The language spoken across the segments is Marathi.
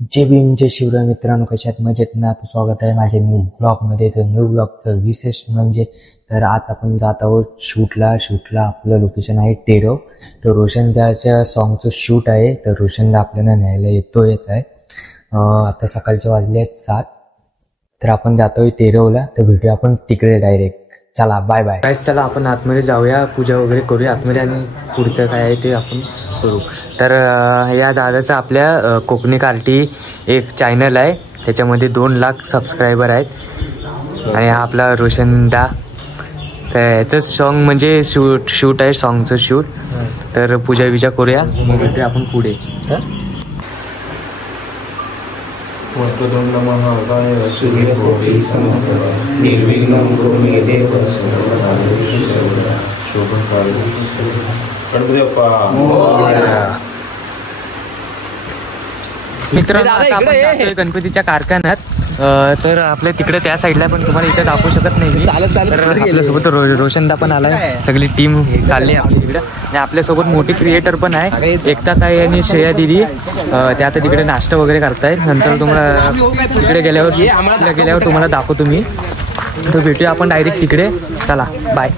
जय भीम जय शिवराय मित्रांनो, कशात मजेत ना? तर स्वागत आहे माझ्या न्यू ब्लॉगमध्ये. तर न्यू ब्लॉगचं विशेष म्हणजे तर आज आपण जात आहोत शूटला. आपलं लोकेशन आहे टेरो. तर रोशनदाच्या सॉन्गचं शूट आहे. तर रोशनदा आपल्याला न्यायला येतोयच आहे. आता सकाळचे वाजले आहेत 7. तर आपण जातोय टेरोला. तर भेटूया आपण तिकडे डायरेक्ट. चला बाय बाय गाईस. चला आपण आतमध्ये जाऊया, पूजा वगैरे करूया आतमध्ये आणि पुढचं काय आहे ते आपण करू. तर या दादाचं आपल्या कोकणी कार्टी एक चॅनल आहे, त्याच्यामध्ये 2 लाख सबस्क्रायबर आहेत. आणि हा आपला रोशनदा. तर याचं सॉन्ग म्हणजे शूट आहे, सॉन्गचं शूट. तर पूजा विजा करूया, मग भेटूया आपण पुढे. मित्रांनो आता आपण जातोय गणपतीच्या कारखान्यात. तर आपल्या तिकडे त्या साईडला पण तुम्हाला इथे दाखवू शकत नाही मी. तर आपल्यासोबत रोशनदा पण आलाय, सगळी टीम चालली आहे आपली तिकडे. आणि आपल्यासोबत मोठी क्रिएटर पण आहे, एकता ताई आणि श्रेया दिदी. त्या आता तिकडे नाश्ता वगैरे करतायत. नंतर तुम्हाला तिकडे गेल्यावर तुम्हाला दाखवतो मी. तर भेटूया आपण डायरेक्ट तिकडे. चला बाय.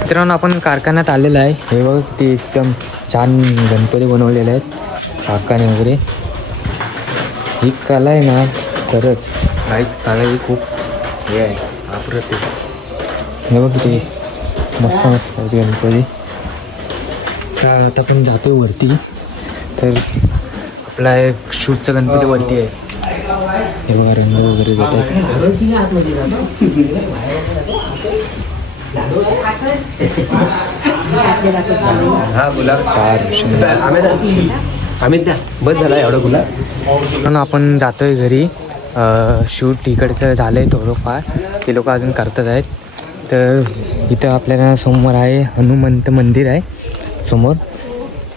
मित्रांनो आपण कारखान्यात आलेलं आहे. हे बघ किती एकदम छान गणपती बनवलेले आहेत, कारखाने वगैरे. ही कला आहे ना, खरंच काहीच कला ही खूप हे आहे, अप्रतिम. हे बघ किती मस्त आहेत गणपती. आता आपण जातोय वरती. तर आपला एक शूटचा गणपती वरती आहे. हे बघा रंग वगैरे देत आहेत. हा गुलाब अमित द्या, बस झाला एवढा गुलाब. म्हणून आपण जातोय घरी. शूट इकडचं झालं आहे थोडंफार, ते लोक अजून करतात आहेत. तर इथं आपल्याला समोर आहे हनुमंत मंदिर आहे समोर.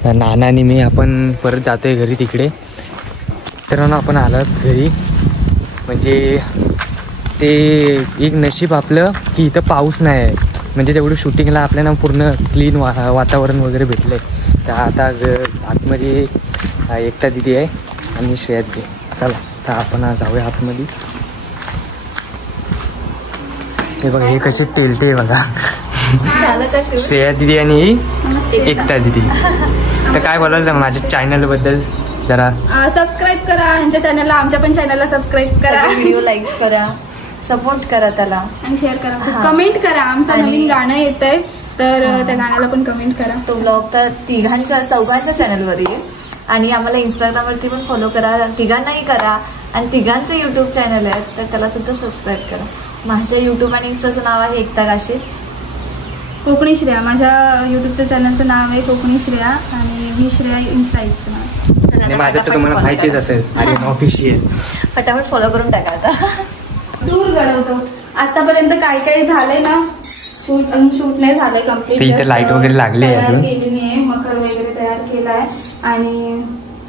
नाना आणि मी आपण परत जातोय घरी तिकडे. तर आपण आलात घरी. म्हणजे ते एक नशीब आपलं की इथं पाऊस नाही आहे. म्हणजे तेवढं शूटिंगला आपल्याला पूर्ण क्लीन वातावरण वगैरे भेटलं आहे. तर आता आतमध्ये एकता दिदी आहे आणि श्रेया दिदी. चला तर आपण जाऊया आतमध्ये. हे बघा हे कसे टेलते बघा, श्रेया दिदी आणि एकता दिदी. तर काय बोलाल माझ्या चॅनलबद्दल जरा? सबस्क्राईब करा ह्यांच्या चॅनलला, आमच्या पण चॅनलला सबस्क्राईब करा, व्हिडिओ लाईक करा, सपोर्ट करा त्याला आणि शेअर करा, कमेंट करा. आमचं नवीन गाणं येतंय तर त्या गाण्याला पण कमेंट करा. तो ब्लॉग तर चौघांच्या चॅनलवर येईल. आणि आम्हाला इंस्टाग्रामवरती पण फॉलो करा, तिघांनाही करा. आणि तिघांचं यूट्यूब चॅनल आहे तर त्याला सुद्धा सबस्क्राईब करा. माझ्या यूट्यूब आणि इंस्टाचं नाव आहे एकता काशीद. कोकणी श्रेया माझ्या यूट्यूबच्या चॅनलचं नाव आहे कोकणी श्रेया. आणि मी श्रेया इन्स्टाचं नाव. माझं तर तुम्हाला माहितीच असेल आर्यन ऑफिशियल. फटाफट फॉलो करून टाका. आता टूर घडवतो. आतापर्यंत काय काय झालंय ना, शूट नाही झालंय कम्प्लीट. इथे लाईट वगैरे लागली आहे अजून. केलेली आहे, मकर वगैरे तयार केलाय. आणि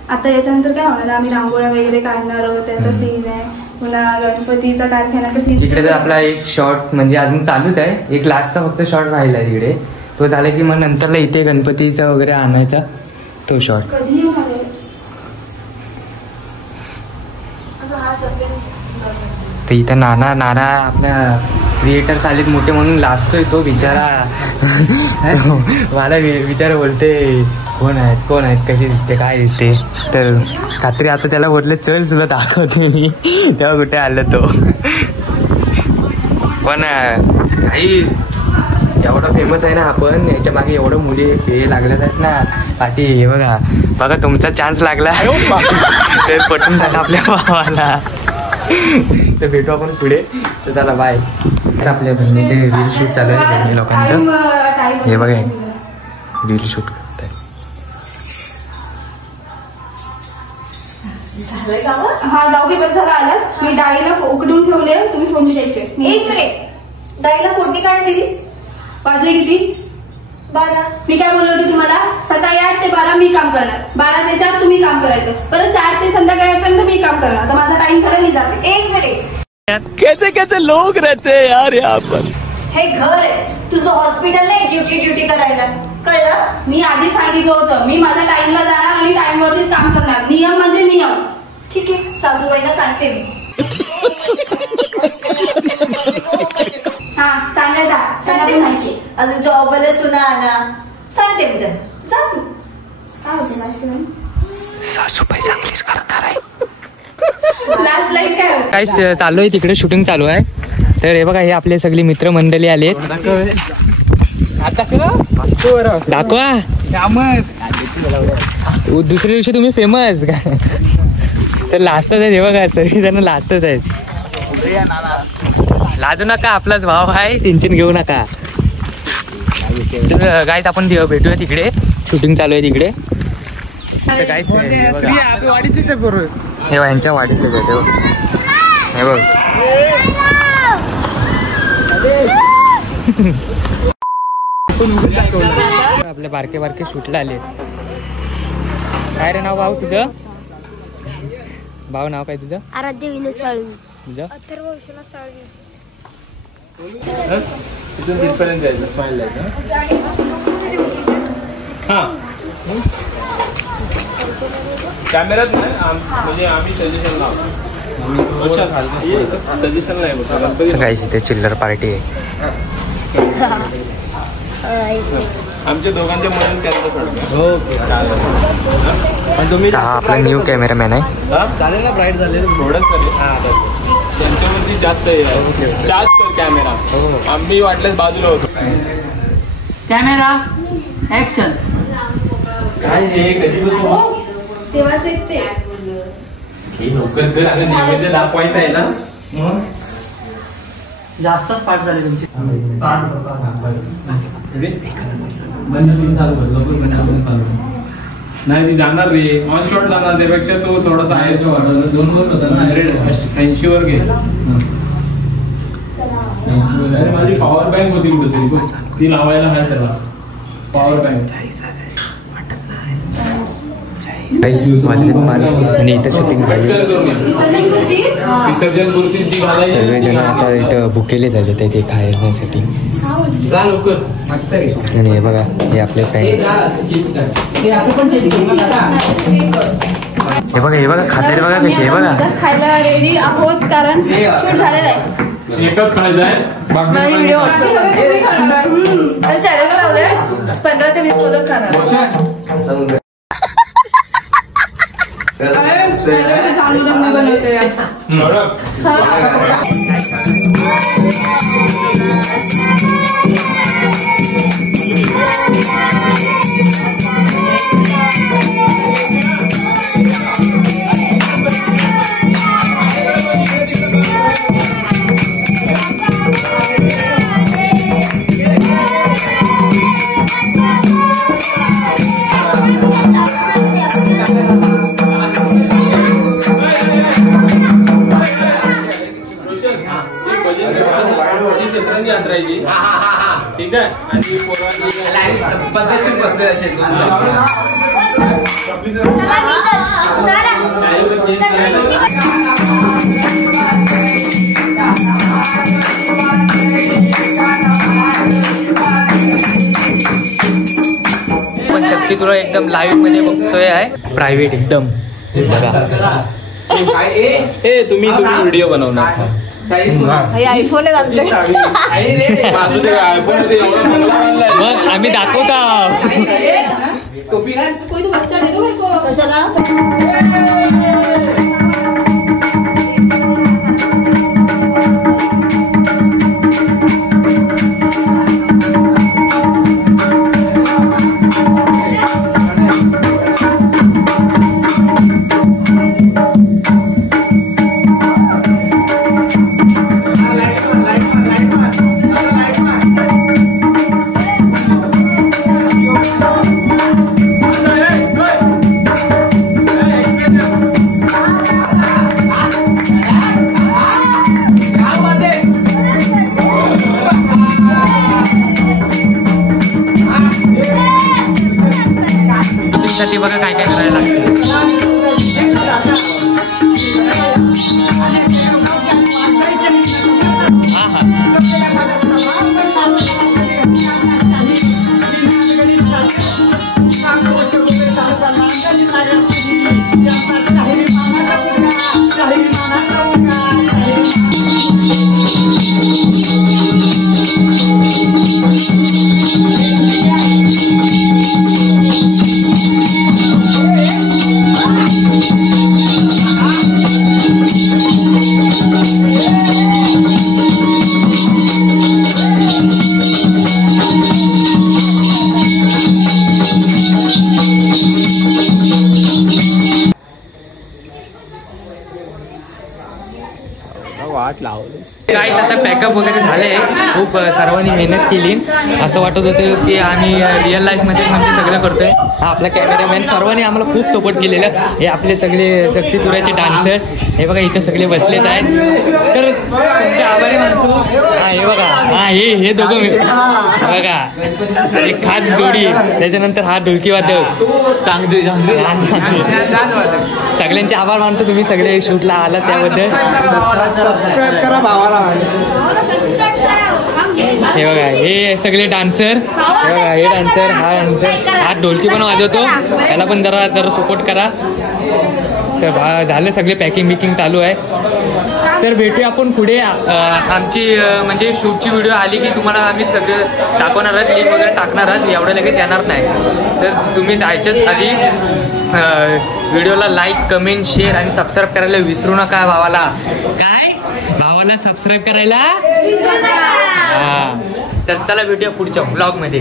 आता याच्यानंतर काय होणार, आम्ही रांगोळ्या वगैरे काढणार आहोत, त्याचा सीन आहे. पुन्हा गणपतीचा कारखान्याचा सीन. तिकडे तर आपला एक शॉट म्हणजे अजून चालूच आहे. एक लास्टचा फक्त शॉट राहिला तिकडे. तो झाला की मग नंतरला इथे गणपतीचा वगैरे आणायचा तो शॉट. कधी तर इथं नाना आपल्या क्रिएटर्स आलेत मोठे म्हणून लाजतोय तो बिचारा. मला विचार बोलते कोण आहेत कशी दिसते काय दिसते. तर रात्री आता त्याला बोलले चल तुला दाखवते मी. तेव्हा कुठे आलं तो. पण काही एवढं फेमस आहे ना आपण, याच्या मागे एवढं मुली हे लागल्यात आहेत ना पाठी. हे बघा तुमचा चान्स लागला तर पटून टाका आपल्या भावाला. तर भेटू आपण पुढे. तर चला बाय. आपल्या बहिणीचे रील शूट चालू आहे बहिणी लोकांचं. हे बघा रील शूट करत आहे. हा जाऊ बरं झालं आलात. मी डाळीला उकडून ठेवले, तुम्ही फोडणी द्यायचे. एक मिनिट, डाळीला फोडणी काय दिली? वाजले किती? 12. मी काय बोलत होते तुम्हाला, सकाळी 8 ते 12 मी काम करणार, 12 ते 4 तुम्ही काम करायचं, परत 4 ते संध्याकाळपर्यंत मी काम करणार. आता माझा टाइम झाला, मी जाते. एक मिनिट. कैसे लोग रहते हैं यार यहाँ पर. हे घर आहे, तुझं हॉस्पिटल नाही ड्युटी करायला, कळलं? मी आधी सांगितलं होतं, मी माझ्या टाइमला जाणार आणि टाइमवरतीच काम करणार. नियम म्हणजे नियम. ठीक आहे. सासूबाईंना सांगते मी. हा सांगायचा माहिती. अजून जॉबला सुना आणा सांगते मी त्यांना. सांगते काय होतं सासूबाई? सासूबाई चांगलीच करणार आहे. लास्ट लाईन काय होतं? काय चालू आहे तिकडे शूटिंग चालू आहे. तर हे बघा हे आपले सगळी मित्रमंडळी आलेत. दाखवा. दुसऱ्या दिवशी तुम्ही फेमस का? तर लाजतच आहेत हे बघा सगळी जण लाजतच आहेत. लाजू नका आपलाच भाव आहे टेन्शन घेऊ नका. गाईस आपण भेटूया तिकडे शूटिंग चालू आहे तिकडे. गाईस हे यांच्या वाडीतलेच आहे हे बघ. आपले बारके बारके शूटला आले. काय रे नाव भाऊ तुझं? भाऊ नाव काय तुझं? आराध्य विनोद साळवी. तुझं? अथर्व विश्वनाथ साळवी. इथून तिथपर्यंत जायचं स्माइल द्यायचं. हां कॅमेरात नाही म्हणजे आम्ही सजेशन लावतो. सजेशन नाही गाईस इथे चिल्लर पार्टी आहे. आमच्या दोघांच्या मधून त्यांचं पडतं. पण तुम्ही आपला न्यू कॅमेरामॅन आहे. चालेल ना ब्राईट झाले थोडंच करेल. त्यांच्यावरती जास्त चार्ज कर कॅमेरा. आम्ही वाटल्यास बाजूला होतो. Camera action. काय हे कधी तेव्हाच एक ते हे लवकर कर. अगं नैवेद्य दाखवायचं आहे ना. जास्तच पाठ झाले तुमचे. नाही ती जाणार रे ऑन शॉट जाणार. त्यापेक्षा तो थोडासा आहे 2 होता ना 80 वर घे. माझी पॉवर बँक होती कुठेतरी ती लावायला आहे त्याला पॉवर बँक. आणि इथं शूटिंग झाली. विसर्जन मूर्ती ती घालायची. सर्वजण आता इथं भुकेले झाले ते खाण्यासाठी. जा लवकर मस्त आहे. आणि हे बघा हे आपले फ्रेंड्स. हे बघा खाते बघा कशी आहे बघा. खायला रेडी आहोत कारण शूट झालेलं आहे. एकच खायचं आहे. चॅनल लावलंय 15 ते 20 मोदक खाणार. ठीक आहे. आणि पद्धतशीर बसले असे पण शक्ती तुला एकदम लाईव्ह मध्ये बघतोय आहे. प्रायव्हेट एकदम. तुम्ही व्हिडिओ बनवणार. आयफोन आहे आमचे. मग आम्ही दाखवता. कोई तो बच्चा दे दो मेरे को. कशाला? वाट लावली. काय आता पॅकअप वगैरे झाले. खूप सर्वांनी मेहनत केली. असं वाटत होतं की आम्ही रिअल लाईफमध्ये म्हणजे सगळं करतोय. हा आपला कॅमेरामॅन सर्वांनी आम्हाला खूप सपोर्ट केलेलं. हे आपले सगळे शक्तितुराचे डान्सर हे बघा इथे सगळे बसलेत आहेत. तर तुमचे आभारी मानतो. हा हे बघा हा हे दोघं बघा एक खास जोडी. त्याच्यानंतर हा ढोलकी वादक चांगली सगळ्यांचे आभार मानतो. तुम्ही सगळे शूटला आलात त्याबद्दल. सबस्क्राईब करा भावाला. हे बघा हे सगळे डान्सर. हे बघा हे डान्सर हा डान्सर हा ढोलकी पण वाजवतो. याला पण जरा सपोर्ट करा. तर झालं सगळे पॅकिंग बिकिंग चालू आहे. तर भेटूया आपण पुढे. आमची म्हणजे शूटची व्हिडिओ आली की तुम्हाला आम्ही सगळे दाखवणार आहोत. लिंक वगैरे टाकणार आहोत. एवढं लगेच येणार नाही. तर तुम्ही जायच्याच आधी व्हिडिओला लाईक कमेंट शेअर आणि सबस्क्राईब करायला विसरू नका. भावाला सबस्क्राईब करायला. हा चला भेटूया पुढच्या ब्लॉग मध्ये.